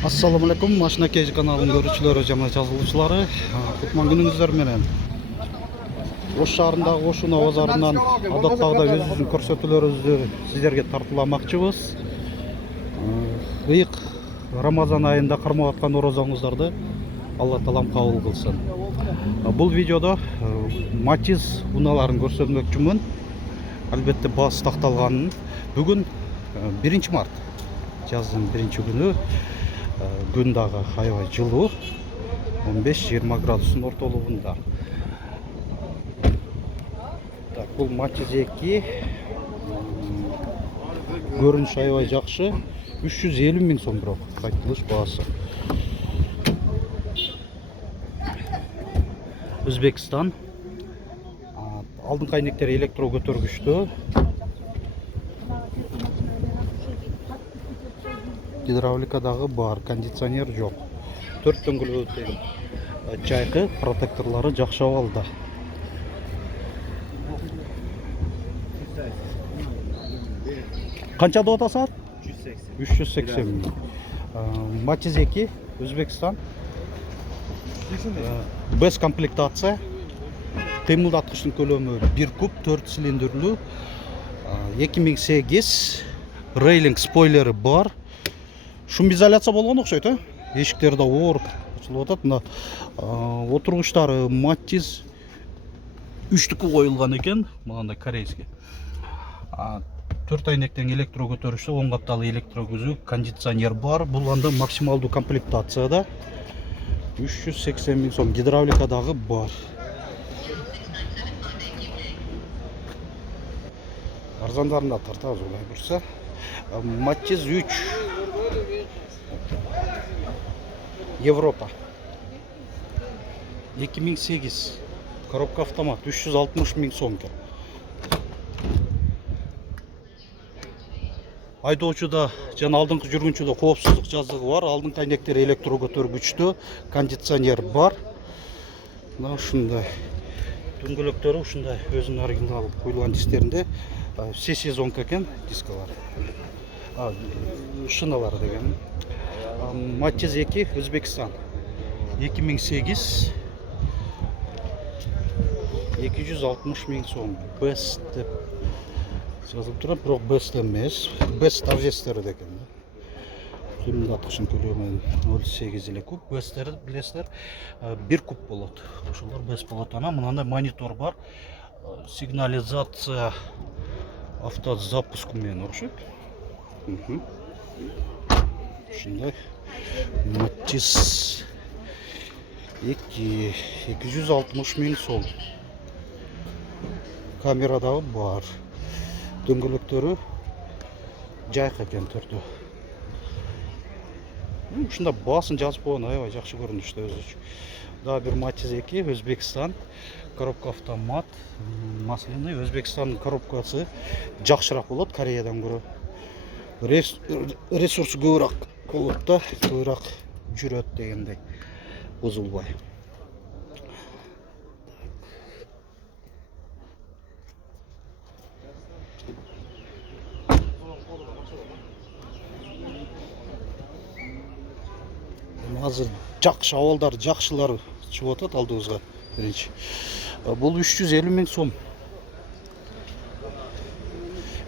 Assalamu alaikum, Машина Кеж каналының көрүүчүлөрү жана жазылуучулары. Кутман күнүңүздөр менен. Ош шаарындагы Ошуна базарынан адаттагыдай өзүбүздүн көрсөтүүлөрүбүздү сиздерге тартууламакчыбыз. Ыйык Рамазан айында кармап аткан орозоңуздарды Алла таалам кабыл кылсын. Бул видеодо Матиз унааларын көрсөтмөкчүмүн. Албетте баасы такталганын. Бүгүн 1 март. Жаздын 1-күнү. Күн дагы аябай жылуу, 15-20 градустун ортолугунда. Так, бул Матиз 2. Көрүнүш аябай жакшы. 350 миң сом бирок кайтылыш баасы. Өзбекстан. Алдыңкы айнектер электро көтөргүчтүү. Гидравликадагы бар, кондиционер жок. 4 дөңгөлөктөгү жайкы протекторлору жакшы абалда. Канча деп атасат? 380 миң. Матиз 2, Өзбекстан. Без комплектация. Кыймылдаткычтын көлөмү 1 куб, 4 цилиндрлүү. 2008. Рейлинг спойлери бар. Шум изоляция болгон окшойт, эшиктер да оор ачылып атат. Мына отургучтары Матиз 3түкү коюлган экен, мындай корейский. 4 айнектен электро көтөрүштү, 10 катталуу электро күзүү, кондиционер бар. Бул анда максималдуу комплектацияда 380 миң сом. Гидравликадагы бар. Арзандарына тартабыз улай бурса. Матиз 3. Европа. 2008. Коробка автомат 360 миң сом. Айдоочуда жана алдыңкы жүргүнчүдө коопсуздук жазыгы бар. Алдыңкы айнектер электро көтөргүчтүү, кондиционер бар. Мына ушундай. Дөңгөлөктөрү ушундай өзүнүн оригинал коюлган дистеринде. Все сезонка экен дискалар. Шиналар деген. Матиз 2, Өзбекстан. 2008. 260 миң сом. Best деп жазылып турат, бирок Best эмес. Best торжестволор деген. Кыймылдаткычтын көлөмү 0,8 эле куб. Best'терди билесиздер, 1 куб болот. Ошолор Best болот. Ана мындай монитор бар. Сигнализация автозапуск менен окшойт. Ушундай Матиз 2, 260 миң сом. Камерадагы бар. Дөңгөлөктөрү жайкы экен төртөө. Ушунда баасын жазып койгон аябай жакшы көрүнүштө өзүчө. Дагы бир Матиз 2, Өзбекстан. Коробка автомат. Масляный. Өзбекстандын коробкасы жакшыраак болот Кореядан көрө. Ресурс көбүрөөк болот да, көбүрөөк жүрөт дегендей. Бузулбай. Азыр жакшы абалдар, жакшылар чыгып атат алдыбызга биринчи. Бул 350 миң сом.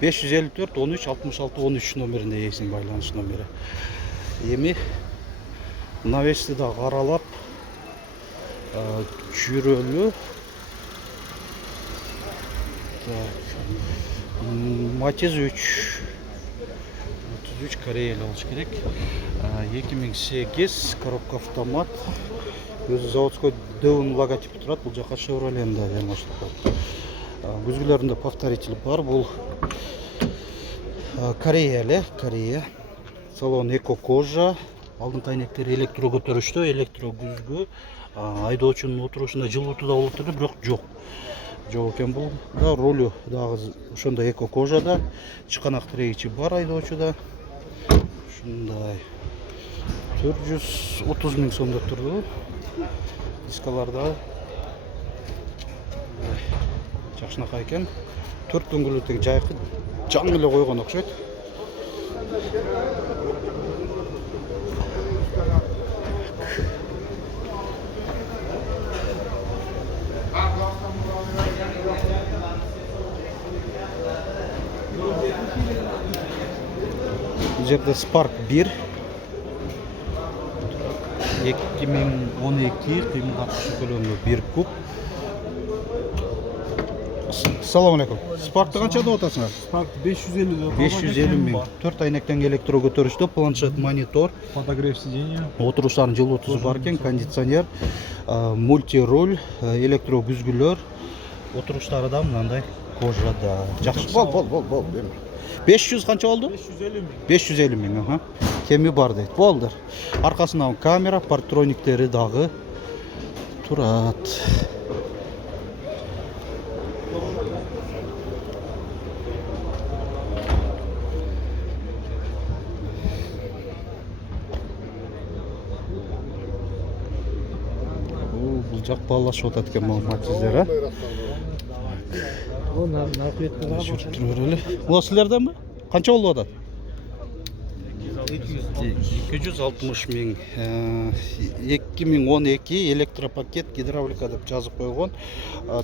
554 13 66 13 номеринде эсин байланыш номери. Эми навести да каралап жүрөлү. Матиз 3. Матиз 3 Кореялык болуш керек. 2008 коробка автомат. Өзү заводской Дэун логотипи турат. Бул жака Chevrolet'да жамаштырат. Күзгүлөрүндө повторитель бар. Бул Корея. Салон эко кожа. Алдыңкы айнектер электро көтөрүштүү, электро күзгү. Айдоочунун отурушунда жылууту да болот эле, бирок жок. Жок экен бул. Ролу дагы ошондой эко кожада. Чыканак тирегичи бар айдоочуда. Ушундай 430 миң сом деп турду. Дискаларда жакшынакай экен. 4 дөңгөлөктөгү жайкы жаңы эле койгон окшойт. жерде Spark 1 2012 кыймылдаткыч көлөмү 1 куб. Assalamu alaikum. Spark'ты канча деп атасыңар? Spark 550 деп 550 миң. 4 айнектен электро көтөрүштө, планшет, монитор, Подогрев сиденья. отуруштардын жылуутузу бар экен, кондиционер, мультируль, электро күзгүлөр, отуруштары да мындай кожада. Жакшы. Бол. 500 канча болду? 550 миң. 550 миң, аха. Кеми бар дейт. Болдур. Аркасынан камера, партрониктери дагы турат. Бул жак баалашып атат экен Матиздер, а? Бул наркетте бар. Жүрүп тура берели. Бул силерденби? Канча болуп атат? 260 миң. 2012 электропакет гидравлика деп жазып койгон.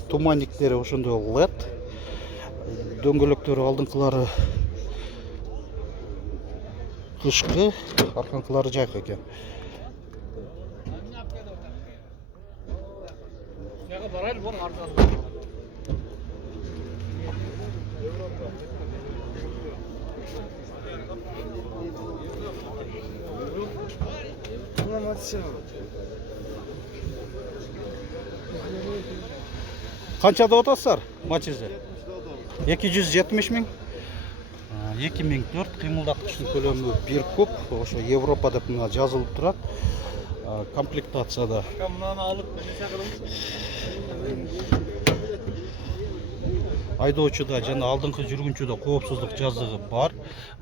Туманниктери ошондой LED. Дөңгөлөктөрү алдыңкылары кышкы, арканкылары жайкы экен. Канча деп атасыздар Матизде? 270 миң. 2004 кыймылдаткычтын көлөмү 1 куб. Ошо Европа деп мына жазылып турат. Комплектацияда. Мынаны алып Айдоочуда жана алдыңкы жүргүнчүдө коопсуздук жазыгы бар,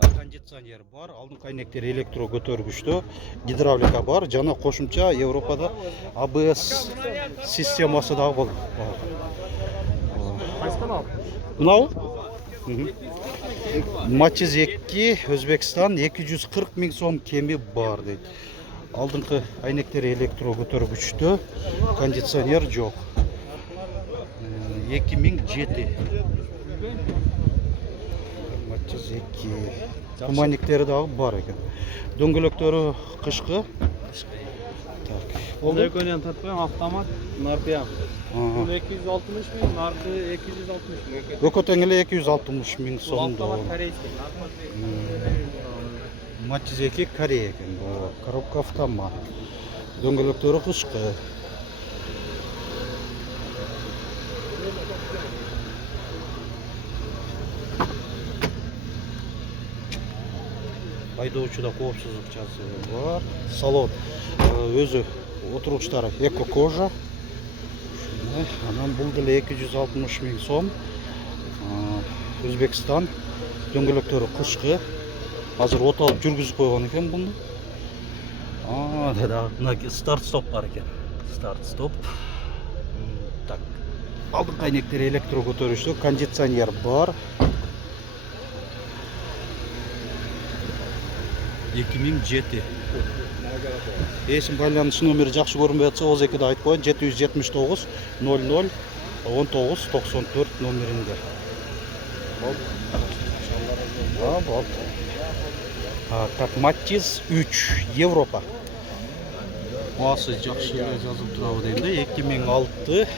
кондиционер бар, алдыңкы айнектер электро көтөргүчтө, гидравлика бар, жана кошумча Европада ABS системасы да бар. Мынау Matiz 2 Өзбекстан 240 миң сом кеми бар дейт. Алдыңкы айнектери электро көтөргүчтө, кондиционер жок. 2007 Matiz 2 туманниктери дагы бар экен. Дөңгөлөктөрү кышкы. Так. Бул экөөнөн тартпайм, автомат, нарпия. Бул 260 миң, нарпы 260 миң. Өкө тең эле 260 миң сомдо. Автомат корейский, нарпы. Matiz 2 Корея экен. Коробка автомат. Дөңгөлөктөрү кышкы. Айдоочуда коопсуздук жазыгы бар. Салон өзү отуруштары эко кожа. Анан бул деле 260 миң сом. Өзбекстан. Дөңгөлөктөрү кышкы. Азыр от алып жүргүзүп койгон экен буну. Мына старт стоп бар экен. Старт стоп. Так. Алдыңкы айнектери электро көтөрүштө, кондиционер бар. 2007. Эсим байланыш номери жакшы көрүнбөй атса, оз экиде айтып коеюн, 779 00 19 94 номеринде. Болду. Так, Matiz 3 Европа. Баасы жакшы жазылып турабы дейм да, 2006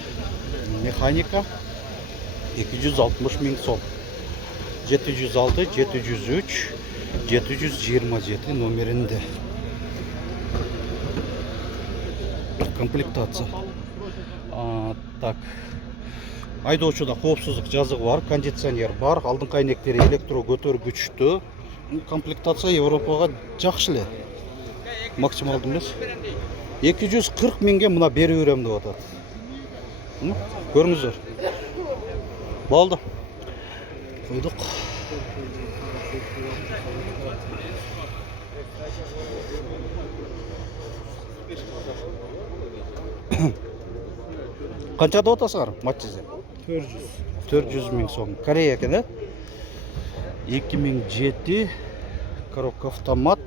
механика 260 миң сом. 706 703 727 номеринде. Комплектация. Так. Айдоочуда коопсуздук жазыгы бар, кондиционер бар, алдыңкы айнектери электро көтөргүчтүү. Комплектация Европага жакшы эле. Максималдуу эмес. 240 миңге мына берип берем деп атат. Көрүңүздөр. Болду. Койдук. Канча деп атасыңар Матизде? 400 миң сом. Корея экен, э? 2007 коробка автомат.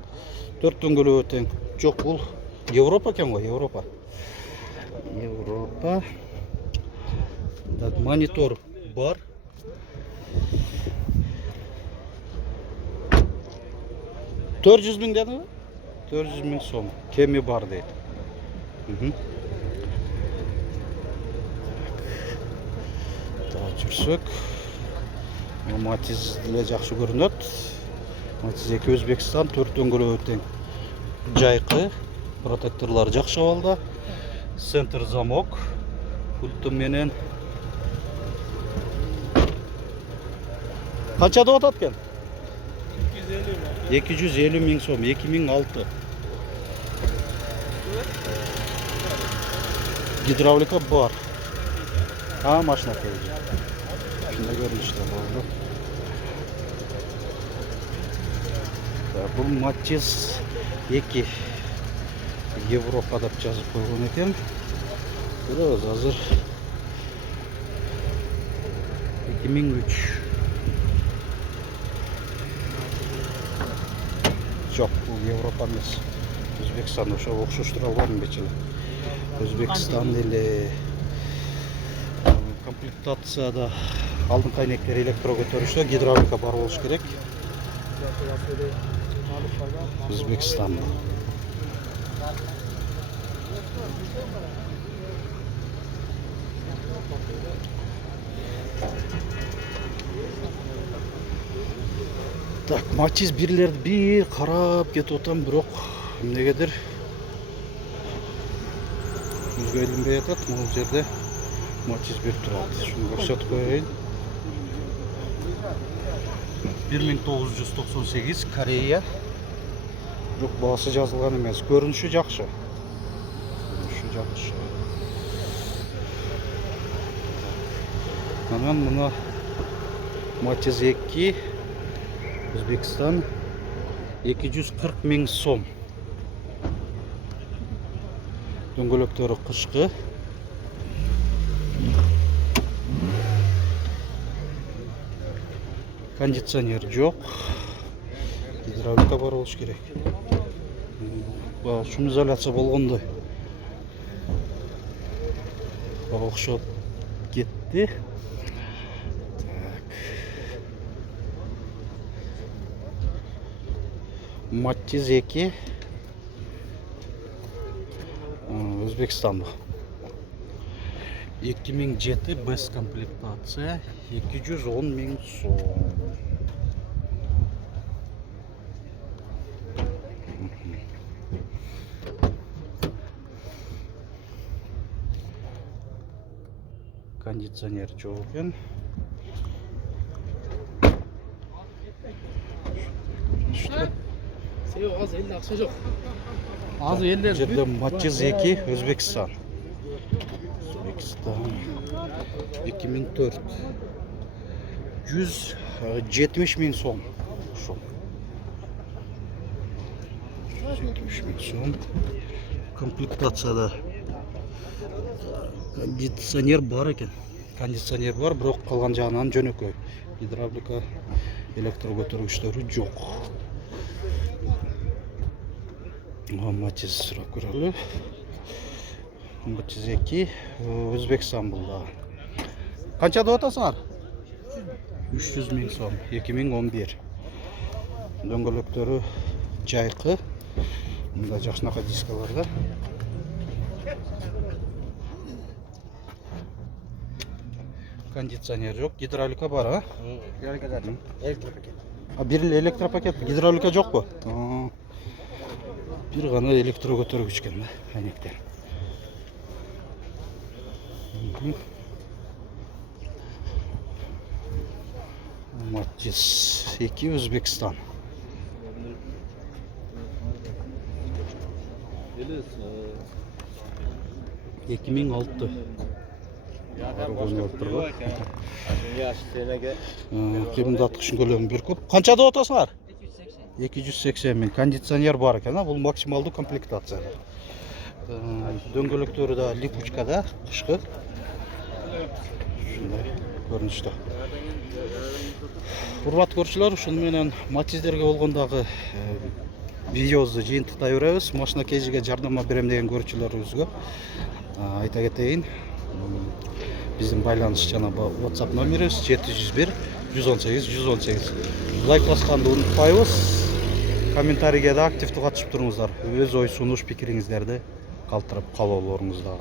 4 дөңгөлөгү тең. Жок, бул Европа экен го, Европа. Так, монитор бар. 400 ming dedіңіз? 400 ming сом. Кеми бар дейді. Жүрсек. Matiz ile жақсы көрінеді. Matiz 2 Өзбекстан, 4 дөңгелегі тең. Жайқы, протекторлар жақсы алды. Центр замок. Пульті менен. Қаншада отады екен? 250 мing сом, 2006. Гидравлика бар. Машина келді. Şunda görünüşte oldu. Bu Matiz 2 Европада жазып қойған екен. Biraz hazır 2003. Жоқ, бұл Европа емес. Өзбекстан ошо окшоштуралган бечиле. Өзбекстан эле комплектацияда алдын кайнектер электро көтөрүштө гидравлика бар болуш керек. Өзбекстан. Так, Matiz biрлерди бир карап кетип атам, бирок эмнегедир көзгө илинбей атат. Бул жерде Matiz 1 турат. Шуну көрсөтүп коеюн. 1998 Корея. Бирок баасы жазылган эмес. Көрүнүшү жакшы. Анан мына Matiz 2 Өзбекстан 240 ming сом. Дөңгөлөктөрү кышкы. Кондиционер жок. Гидравлика бар болуш керек. Шум изоляция болгондой. Окшоп кетти. Matiz 2 Өзбекстан. 2007 без комплектация 210 ming сом. Кондиционер жок экен. Az elde akça yok. Az elde. Жерде Matiz 2 Өзбекстан. 2004. 170 ming сом. 70 ming сом. Комплектацияда кондиционер бар екен. Кондиционер бар, бирок калган жагынан жөнөкөй. Гидравлика, электро көтөргүчтөрү жок. Matiz сурап көрөлү. Matiz 2 Өзбекстан бул да. Канчада атасыңар? 300 ming сом, 2011. Дөңгөлөктөрү жайкы. Мында жакшынака дискалар да. Кондиционер жок, гидравлика бар, а? Гидравлика да. Электропакет. Бир электропакет, гидравлика жокпу? Бир гана электро көтөргүч экен да, айнектер. Matiz 2 Өзбекстан. 2006. Кыймылдаткычын көлөмү бир көп. Канчада отасыңар? 280 ming. Кондиционер бар экен, бул максималдуу комплектация. Дөңгөлөктөрү да липучкада, кышкы. Ушундай көрүнүштө. Урматтуу көрүүчүлөр, ушуну менен Матиздерге болгондагы видеобузду жыйынтыктай беребиз. Машина KG'ге жардама берем деген көрүүчүлөрүбүзгө айта кетейин. Биздин байланыш жана WhatsApp номерибиз 701 118 118. Лайк басканды унутпайбыз. комментарийге да активдүү катышып туруңуздар. Өз ой сунуш пикириңиздерди калтырып кабыл алууңузду.